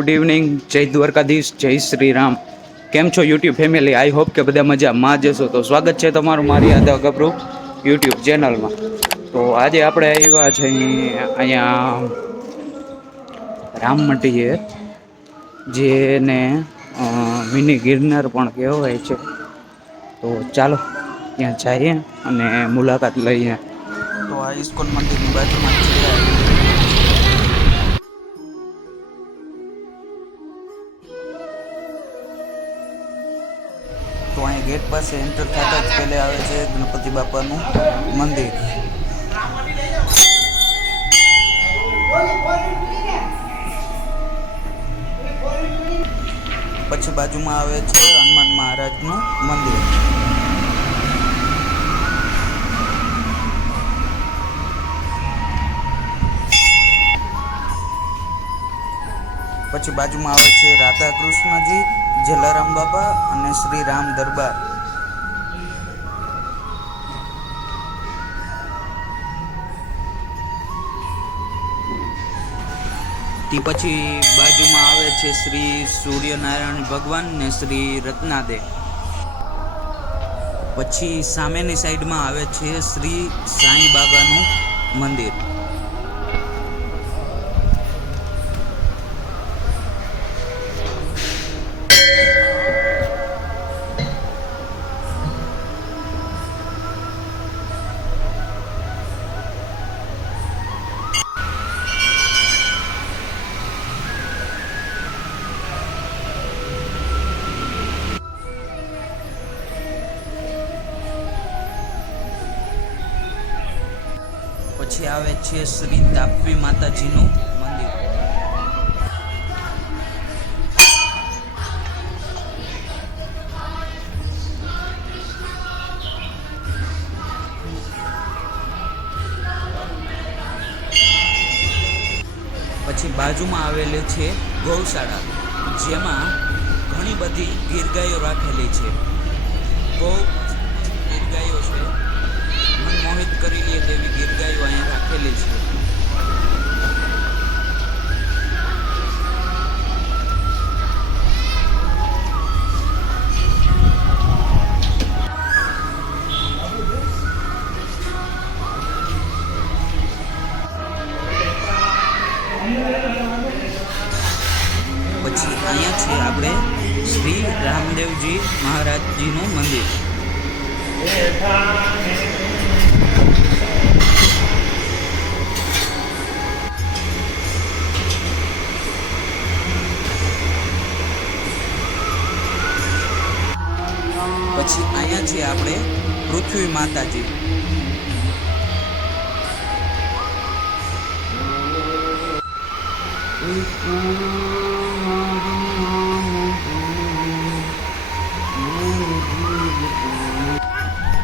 Good evening, જય દ્વારકાધીશ, જય શ્રી રામ. કેમ છો યુટ્યુબ ફેમિલી? આઈ હોપ કે બધા મજામાં જશો. તો સ્વાગત છે તમારું મારી યાદવ ગભરું યુટ્યુબ ચેનલમાં. તો આજે આપણે આવ્યા છે અહીંયા રામમટીએ, જેને મિની ગિરનાર પણ કહેવાય છે. તો ચાલો ત્યાં જઈએ અને મુલાકાત લઈએ. તો આ ઇસ્કોન મંદિરની બાજુમાં છે. તો અહીં ગેટ પાસે એન્ટર થતા જ પહેલે આવે છે ગણપતિ બાપાનું મંદિર. પછી બાજુમાં આવે છે હનુમાન મહારાજનું મંદિર. પછી બાજુમાં આવે છે રાધા કૃષ્ણજી, જલારામ બાપા અને શ્રી રામ દરબાર. તે પછી બાજુમાં આવે છે શ્રી સૂર્યનારાયણ ભગવાન ને શ્રી રત્નાદેવ. પછી સામેની સાઈડમાં આવે છે શ્રી સાંઈ બાબાનું મંદિર. પછી આવે છે શ્રી તાપવી માતાજીનું મંદિર. પછી બાજુમાં આવેલી છે ગૌશાળા, જેમાં ઘણી બધી ગીરગાયો રાખેલી છે. બહુ ગીરગાયો છે, મનમોહિત કરી લે તેવી ગીરગાયો અહીંયા રાખેલી છે. પછી અહીંયા છે આપણે શ્રી રામદેવજી મહારાજજીનું મંદિર. પછી અહીંયા છે આપણે પૃથ્વી માતાજી.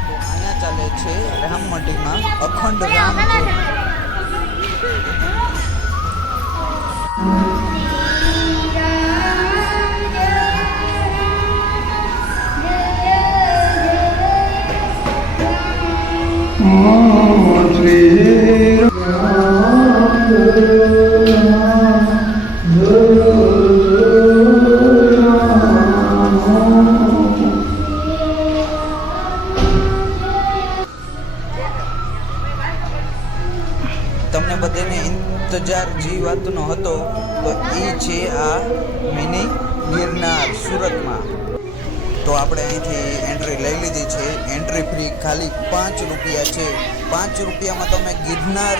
તો અહીંયા ચાલે છે રામમટીમાં અખંડ રામ. તમને બધાને ઇંતજાર જે વાતનો હતો તો એ છે આ મિની ગિરનાર સુરતમાં. તો આપણે અહીંથી એન્ટ્રી લઈ લીધી છે. એન્ટ્રી ફ્રી ખાલી 5 રૂપિયા છે. 5 રૂપિયામાં તમે ગિરનાર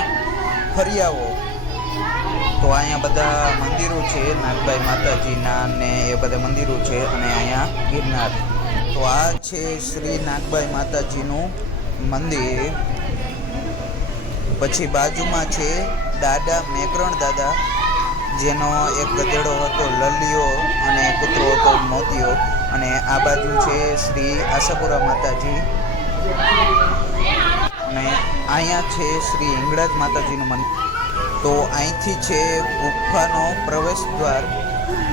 ફરી આવો. તો અહીંયા બધા મંદિરો છે, નાગબાઈ માતાજીના ને એ બધા મંદિરો છે. અને અહીંયા ગિરનાર. તો આ છે શ્રી નાગબાઈ માતાજીનું મંદિર. પછી બાજુમાં છે દાદા મેકરણ દાદા, જેનો એક ગધેડો હતો લલિયો અને કૂતરો હતો મોતિયો. અને આ બાજુ છે શ્રી આશાપુરા માતાજી. અને અહીંયા છે શ્રી હિંગળાજ માતાજીનું મંદિર. તો અહીંથી છે ગુફાનો પ્રવેશ દ્વાર,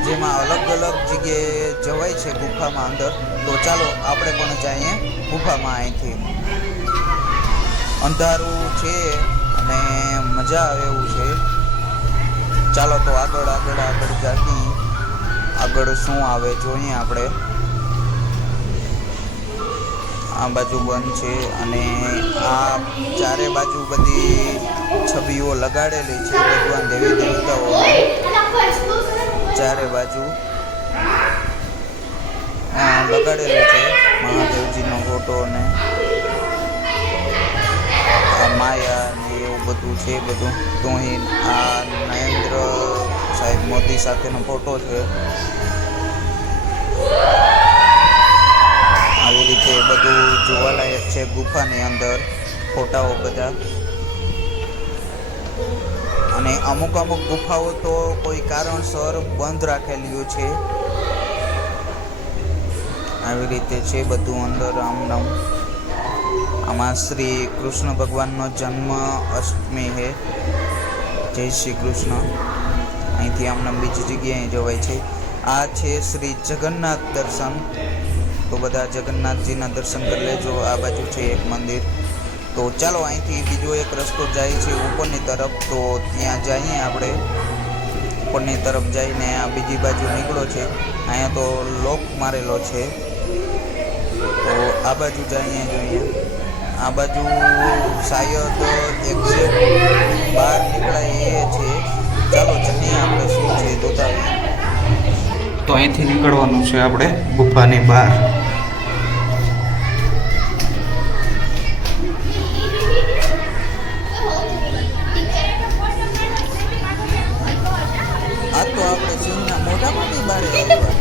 જેમાં અલગ અલગ જગ્યાએ જવાય છે ગુફામાં અંદર. તો ચાલો આપણે પણ જઈએ ગુફામાં. અહીંથી અંધારું છે અને મજા આવે એવું છે. ચાલો તો આગળ જાતી આગળ શું આવે જોઈએ આપણે. આ બાજુ બંધ છે અને આ ચારે બાજુ બધી છબીઓ લગાડેલી છે ભગવાન દેવી દેવતાઓ ચારે બાજુ લગાડેલું છે. મહાદેવજીનો ફોટો ને આ માયા ને એવું બધું છે. બધું તો અહીં આ નરેન્દ્ર સાહેબ મોદી સાથેનો ફોટો છે. આવી રીતે બધું જોવાલાયક છે ગુફાની અંદર ફોટાઓ બધા. અને અમુક ગુફાઓ તો કોઈ કારણસર બંધ રાખેલી છે. આવી રીતે છે બધું અંદર. આમ આમાં શ્રી કૃષ્ણ ભગવાનનો જન્મ અષ્ટમી છે. જય શ્રી કૃષ્ણ. અહીંથી આમને બીજી જગ્યાએ જવાય છે. આ છે શ્રી જગન્નાથ દર્શન. તો બધા જગન્નાથજીના દર્શન કરી લેજો. આ બાજુ છે એક મંદિર. તો ચાલો અહીંથી બીજો એક રસ્તો જાય છે ઉપરની તરફ. તો ત્યાં જઈએ આપણે. ઉપરની તરફ જઈને આ બીજી બાજુ નીકળો છે. અહીંયા તો લોક મારેલો છે. તો આ બાજુ જઈએ જોઈએ. આ બાજુ શાયદ એક્ઝેક્ટ બહાર નીકળાય એ છે. ચાલો જઈએ આપણે શું છે જોતાવીએ. તો અહીંથી નીકળવાનું છે આપણે ગુફાની બહાર. આ તો આપણે સિંહના મોઢામાંથી બહાર આવ્યા.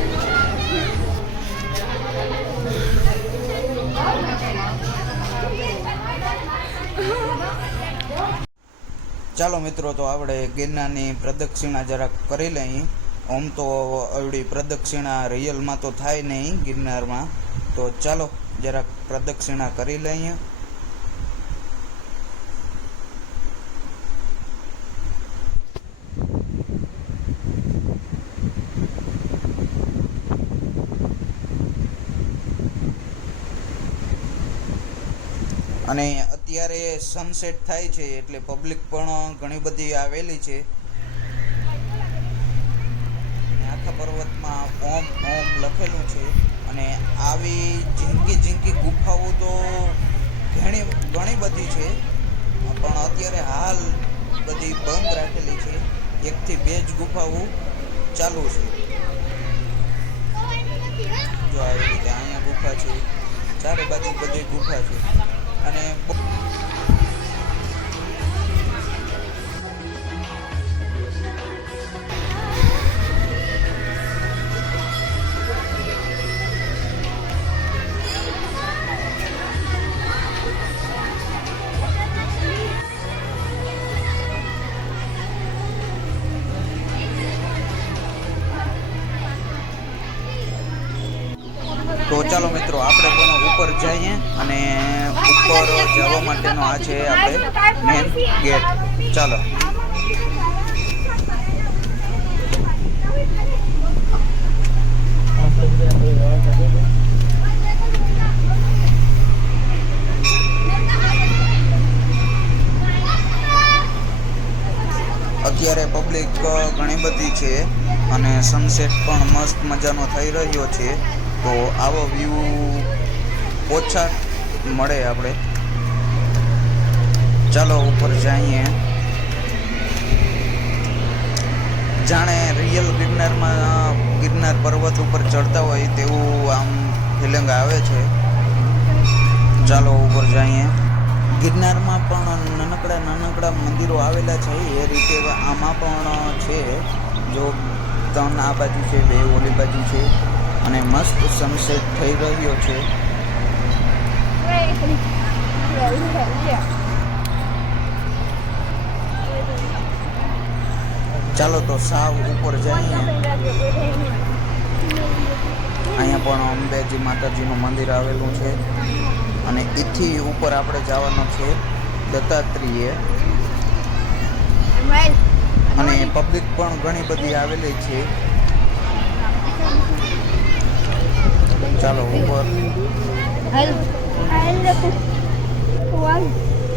ચાલો મિત્રો તો આપણે ગિરનારની પ્રદક્ષિણા જરાક કરી લઈએ. આમ તો આવડી પ્રદક્ષિણા રિયલમાં તો થાય નહીં ગિરનારમાં. તો ચાલો જરાક પ્રદક્ષિણા કરી લઈએ. અને અત્યારે સનસેટ થાય છે એટલે પબ્લિક પણ ઘણી બધી આવેલી છે. આખા પર્વતમાં ઓમ ઓમ લખેલું છે. અને આવી ઝીંકી ગુફાઓ તો ઘણી બધી છે, પણ અત્યારે હાલ બધી બંધ રાખેલી છે. 1 થી 2 જ ગુફાઓ ચાલુ છે. જો આવી રીતે અહીંયા ગુફા છે, ચારે બાજુ બધી ગુફા છે. અને તો ચાલો મિત્રો આપણે પણ ઉપર જઈએ. અને ઉપર જવા માટેનો આ છે આપણે મેન ગેટ. ચાલો અત્યારે પબ્લિક ઘણી બધી છે અને સનસેટ પણ મસ્ત મજાનો થઈ રહ્યો છે. તો આવો વ્યૂ ઓછા મળે આપણે. ચાલો ઉપર જઈએ. જાણે રિયલ ગિરનાર પર્વત ઉપર ચડતા હોય તેવું આમ ફિલિંગ આવે છે. ચાલો ઉપર જઈએ. ગિરનારમાં પણ નાનકડા મંદિરો આવેલા છે. એ રીતે આમાં પણ છે. જો 3 આ બાજુ છે, 2 ઓલી બાજુ છે. અને મસ્ત સનસેટ થઈ રહ્યો છે. ચાલો તો સાવ ઉપર જઈએ. અહીંયા પણ અંબેજી માતાજીનું મંદિર આવેલું છે. અને એથી ઉપર આપણે જવાનું છે દત્તાત્રેય. અને પબ્લિક પણ ઘણી બધી આવેલી છે. ચાલો ઉપર.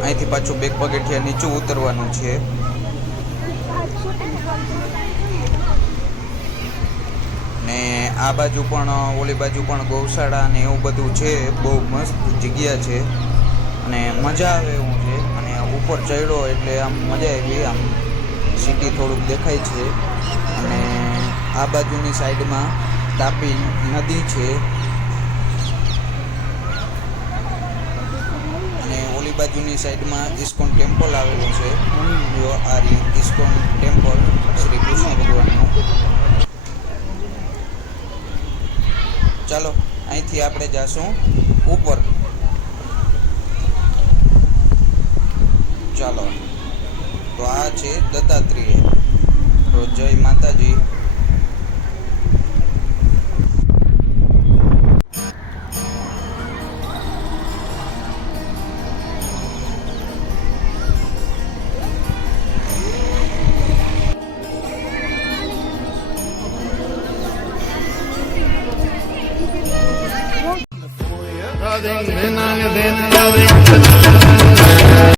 અહીંથી પાછું 2 પગથિયા નીચું ઉતરવાનું છે. ને આ બાજુ પણ ઓલી બાજુ પણ ગૌશાળા ને એવું બધું છે. બહુ મસ્ત જગ્યા છે અને મજા આવે એવું છે. અને ઉપર ચડ્યો એટલે આમ મજા આવી. આમ સિટી થોડુંક દેખાય છે અને આ બાજુની સાઈડમાં તાપી નદી છે અને ઓલી બાજુની સાઈડમાં ઇસ્કોન ટેમ્પલ આવેલું છે. જો આ ઇસ્કોન ટેમ્પલ શ્રી કૃષ્ણ ભગવાનનું. ચાલો અહીંથી આપણે જાશું ઉપર. ચાલો, તો આ છે દત્તાત્રેય. તો જય માતાજી. Radhe